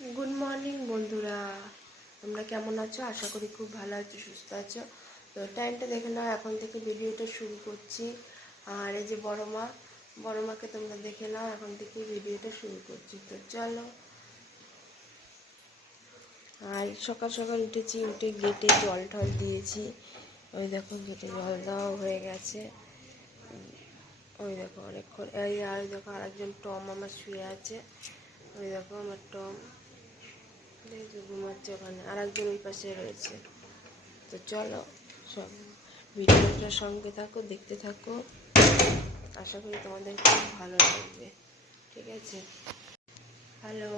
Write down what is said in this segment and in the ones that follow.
Good morning বন্ধুরা, তোমরা কেমন আছো? আশা করি খুব ভালো আছো, সুস্থ আছো। তো টাইমটা দেখে নাও, এখন থেকে ভিডিওটা শুরু করছি। আর এই যে বড় মাকে তোমরা দেখে নাও, এখন থেকে ভিডিওটা শুরু করছি। তো চলো। আর সকাল সকাল উঠেছি, উঠে গেটে জল টল দিয়েছি। ওই দেখো গেটে জল দেওয়া হয়ে গেছে। ওই দেখো অনেকক্ষণ, আর ওই দেখো আরেকজন টম আমার শুয়ে আছে। ওই দেখো আমার টম ঘুমাচ্ছে ওখানে, আর একজন ওই পাশে রয়েছে। তো চলো, সব ভিডিওটার সঙ্গে থাকো, দেখতে থাকো। আশা করি তোমাদের খুব ভালো লাগবে। ঠিক আছে? হ্যালো,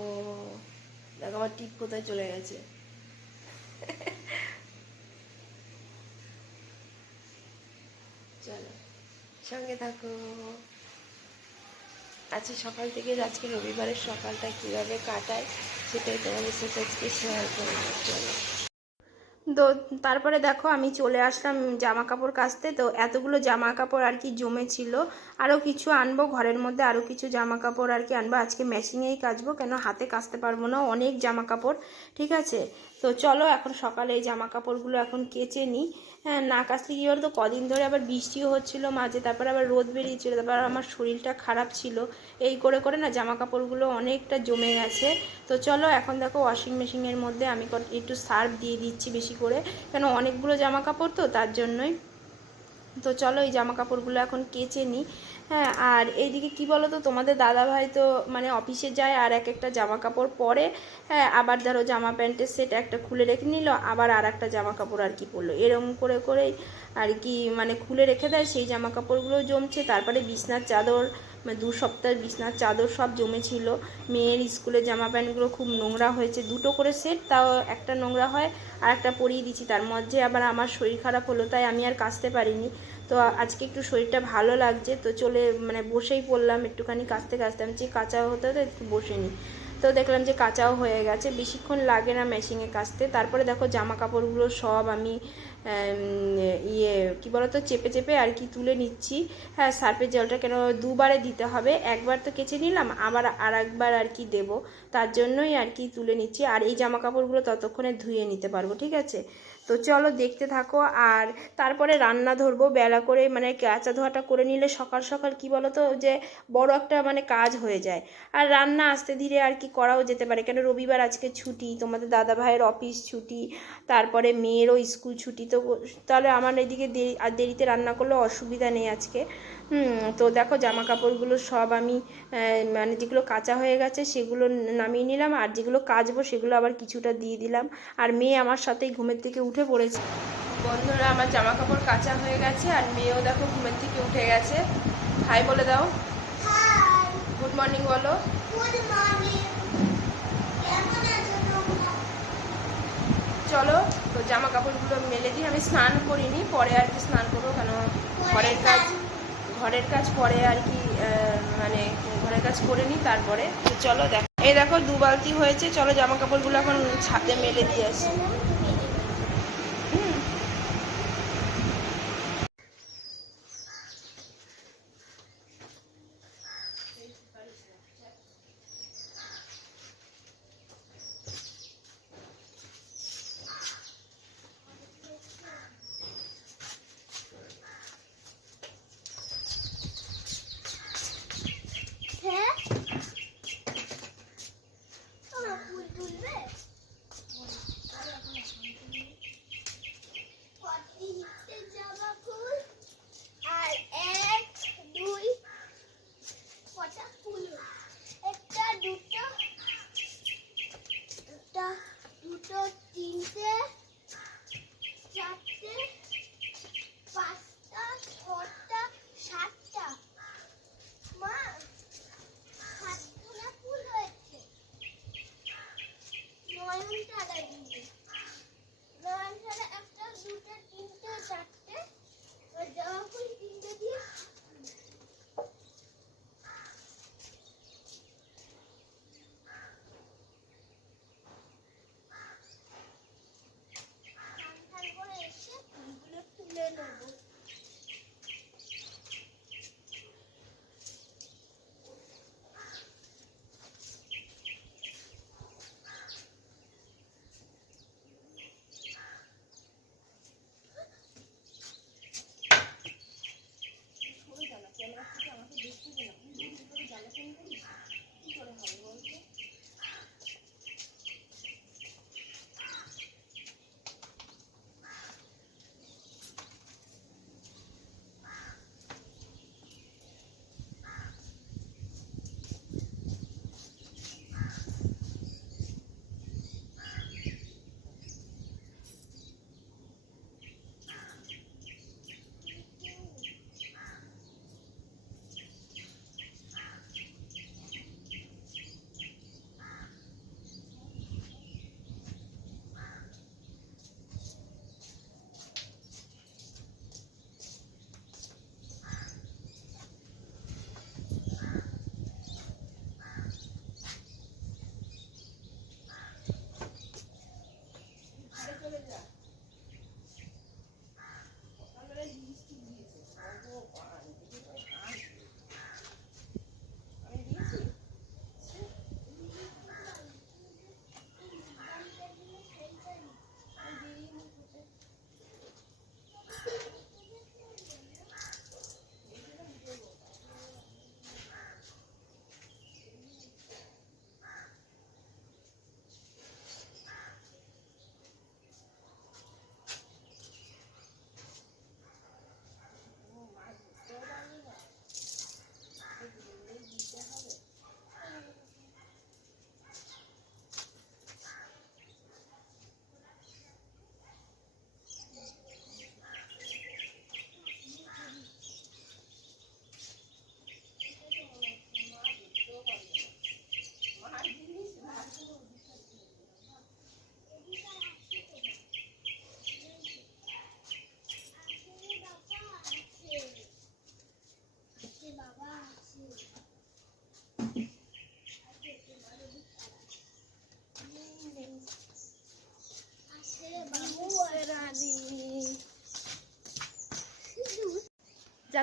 দেখো আমার টিপ কোথায় চলে গেছে। চলো, সঙ্গে থাকো। আজকে সকাল থেকে, আজকে রবিবারের সকালটা কীভাবে কাটায় সেটাই তোমাদের সাথে আজকে শেয়ার করবো। চলো। তো তারপরে দেখো আমি চলে আসলাম জামা কাপড় কাচতে। তো এতগুলো জামা কাপড় আর কি জমেছিল, আরও কিছু আনবো ঘরের মধ্যে, আরও কিছু জামা কাপড় আর কি আনবো। আজকে মেশিনেই কাচবো, কেন হাতে কাচতে পারবো না, অনেক জামা কাপড়। ঠিক আছে? তো চলো এখন সকালে এই জামা কাপড়গুলো এখন কেচে নিই। হ্যাঁ, না কাচলে কী বলতো, কদিন ধরে আবার বৃষ্টিও হচ্ছিলো মাঝে, তারপরে আবার রোদ বেরিয়েছিলো, তারপর আমার শরীরটা খারাপ ছিল, এই করে করে না জামা কাপড়গুলো অনেকটা জমে গেছে। তো চলো এখন দেখো ওয়াশিং মেশিনের মধ্যে আমি একটু সার্ফ দিয়ে দিচ্ছি বেশি করে, কেন অনেকগুলো জামা কাপড় তো তার জন্যই। তো চলো এই জামা কাপড়গুলো এখন কেচে নিই। হ্যাঁ, আর এইদিকে কি বলো তো, তোমাদের দাদাভাই তো মানে অফিসে যায় আর এক একটা জামা কাপড় পরে। হ্যাঁ, আবার ধরো জামা প্যান্টের সেট একটা খুলে রেখে নিল, আবার আর একটা জামা কাপড় আর কি পরলো, এরকম করে করেই আর কি মানে খুলে রেখে দেয়। সেই জামা কাপড়গুলো জমছে, তারপরে বিছনার চাদর, মানে 2 সপ্তাহের বিছনার চাদর সব জমেছিল। মেয়ের স্কুলের জামা প্যান্টগুলো খুব নোংরা হয়েছে, 2টো করে সেট, তাও একটা নোংরা হয় আর একটা পরিয়ে দিচ্ছি। তার মধ্যে আবার আমার শরীর খারাপ হলো, তাই আমি আর কাচতে পারিনি। তো আজকে একটু শরীরটা ভালো লাগছে, তো চলে মানে বসেই পড়লাম একটুখানি কাচতে কাচতে। আমি যে কাঁচা হতে হতে একটু বসে নিই। তো দেখলাম যে কাঁচাও হয়ে গেছে, বেশিক্ষণ লাগে না মেশিনে কাচতে। তারপরে দেখো জামা কাপড়গুলো সব আমি কী বলো তো, চেপে চেপে আর কি তুলে নিচ্ছি। হ্যাঁ, সার্ফের জলটা কেন 2বারে দিতে হবে, একবার তো কেচে নিলাম, আবার আর একবার আর কি দেবো, তার জন্যই আর কি তুলে নিচ্ছি। আর এই জামা কাপড়গুলো ততক্ষণে ধুয়ে নিতে পারবো। ঠিক আছে? তো চলো দেখতে থাকো। আর তারপরে রান্না ধরবো বেলা করে, মানে কাঁচা ধোয়াটা করে নিলে সকাল সকাল কি বলো তো, যে বড় একটা মানে কাজ হয়ে যায়। আর রান্না আস্তে ধীরে আর কি করাও যেতে পারে, কেন রবিবার আজকে ছুটি, তোমাদের দাদা ভাইয়ের অফিস ছুটি, তারপরে মেয়েরও স্কুল ছুটি। তো তাহলে আমার এদিকে দেরিতে রান্না করলেও অসুবিধা নেই আজকে। তো দেখো জামা কাপড়গুলো সব আমি মানে যেগুলো কাঁচা হয়ে গেছে সেগুলো নামিয়ে নিলাম, আর যেগুলো কাচবো সেগুলো আবার কিছুটা দিয়ে দিলাম। আর মেয়ে আমার সাথেই ঘুমের থেকে উঠে পড়েছে। বন্ধুরা, আমার জামা কাপড় কাচা হয়ে গেছে, আর মেয়েও দেখো ঘুমের থেকে উঠে গেছে। হাই বলে দাও। গুড মর্নিং বলো। চলো, তো জামা কাপড়গুলো মেলে দিই। আমি স্নান করিনি, পরে আর কি স্নান করবো, কেন ঘরের কাজ পরে আর কি মানে ঘরের কাজ করে নিই তারপরে। তো চলো দেখো, এই দেখো 2 বালতি হয়েছে। চলো জামা কাপড়গুলো এখন ছাদে মেলে দিয়ে আসি।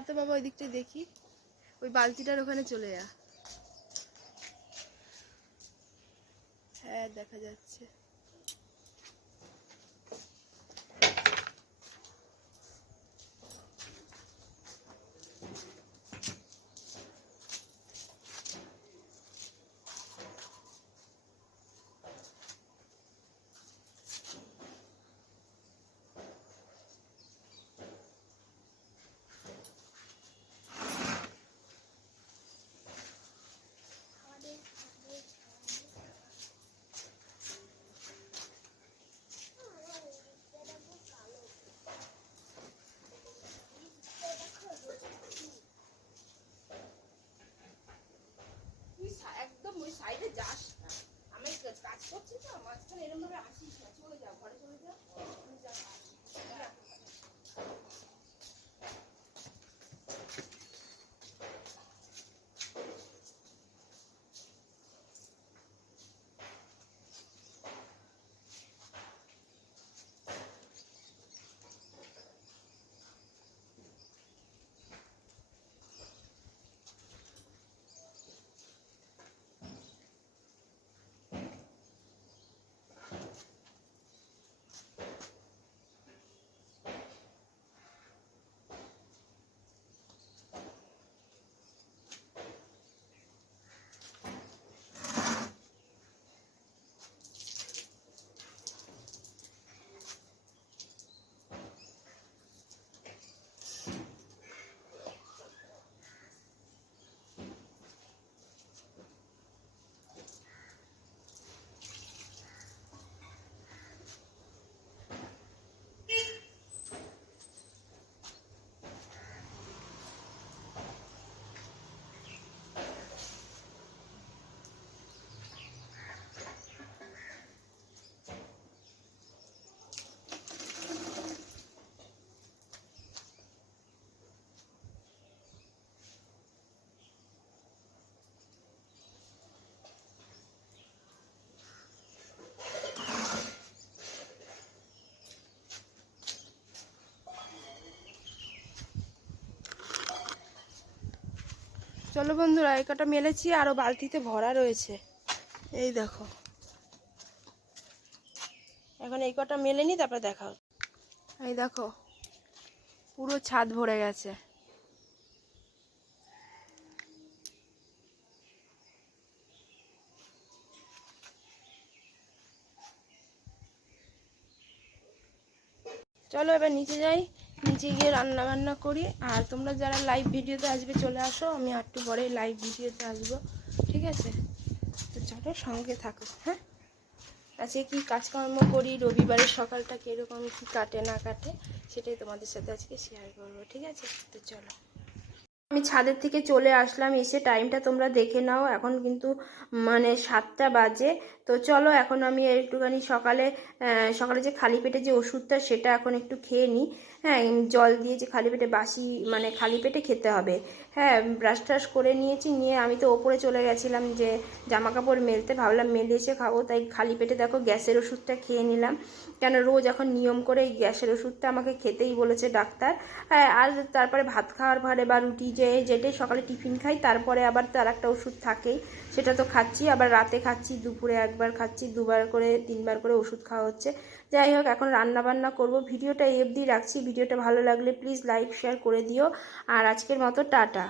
তো বাবা ওই দিকটায় দেখি, ওই বালতিটার ওখানে চলে যা। হ্যাঁ দেখা যাচ্ছে। একদম ওই সাইডে যাস না, আমি কাজ করছি তো মাঝখানে এরকম ভাবে আসিস না, চলে যা ঘরে চলে যা। চলো বন্ধুরা, এই কটা মেলেছি, আরো বালতিতে ভরা রয়েছে, এই দেখো। এখন এই কটা মেলে নি, তারপরে দেখা হচ্ছে। এই দেখো পুরো ছাদ ভরে গেছে। চলো এবার নিচে যাই, নিচে গিয়ে রান্না বান্না করি। আর তোমরা যারা লাইভ ভিডিওতে আসবে চলে আসো, আমি একটু পরে লাইভ ভিডিওতে আসবো, ঠিক আছে? তো চলো সঙ্গে থাকো। হ্যাঁ, আজকে কী কাজকর্ম করি, রবিবারের সকালটা কীরকম কী কাটে না কাটে, সেটাই তোমাদের সাথে আজকে শেয়ার করবো, ঠিক আছে? তো চলো, আমি ছাদের থেকে চলে আসলাম, এসে টাইমটা তোমরা দেখে নাও, এখন কিন্তু মানে 7টা বাজে। তো চলো এখন আমি একটুখানি সকালে সকালে যে খালি পেটে যে ওষুধটা, সেটা এখন একটু খেয়ে নিই। হ্যাঁ, জল দিয়ে যে খালি পেটে বাসি মানে খালি পেটে খেতে হবে। হ্যাঁ, ব্রাশ ট্রাশ করে নিয়েছি, নিয়ে আমি তো ওপরে চলে গেছিলাম যে জামা কাপড় মেলতে, ভাবলাম মেলে এসে খাবো, তাই খালি পেটে দেখো গ্যাসের ওষুধটা খেয়ে নিলাম। কেন রোজ এখন নিয়ম করে এই গ্যাসের ওষুধটা আমাকে খেতেই বলেছে ডাক্তার। আর তারপরে ভাত খাওয়ার পরে বা রুটি যেটাই সকালে টিফিন খাই, তারপরে আবার তার একটা ওষুধ থাকেই, সেটা তো খাচ্ছি, আবার রাতে খাচ্ছি, দুপুরে একবার খাচ্ছি, 2বার করে 3বার করে ওষুধ খাওয়া হচ্ছে। যাই হোক, এখন রান্না বান্না করবো। ভিডিওটা এই অবধি রাখছি। ভিডিওটা ভালো লাগলে প্লিজ লাইক শেয়ার করে দিও। আর আজকের মতো টাটা।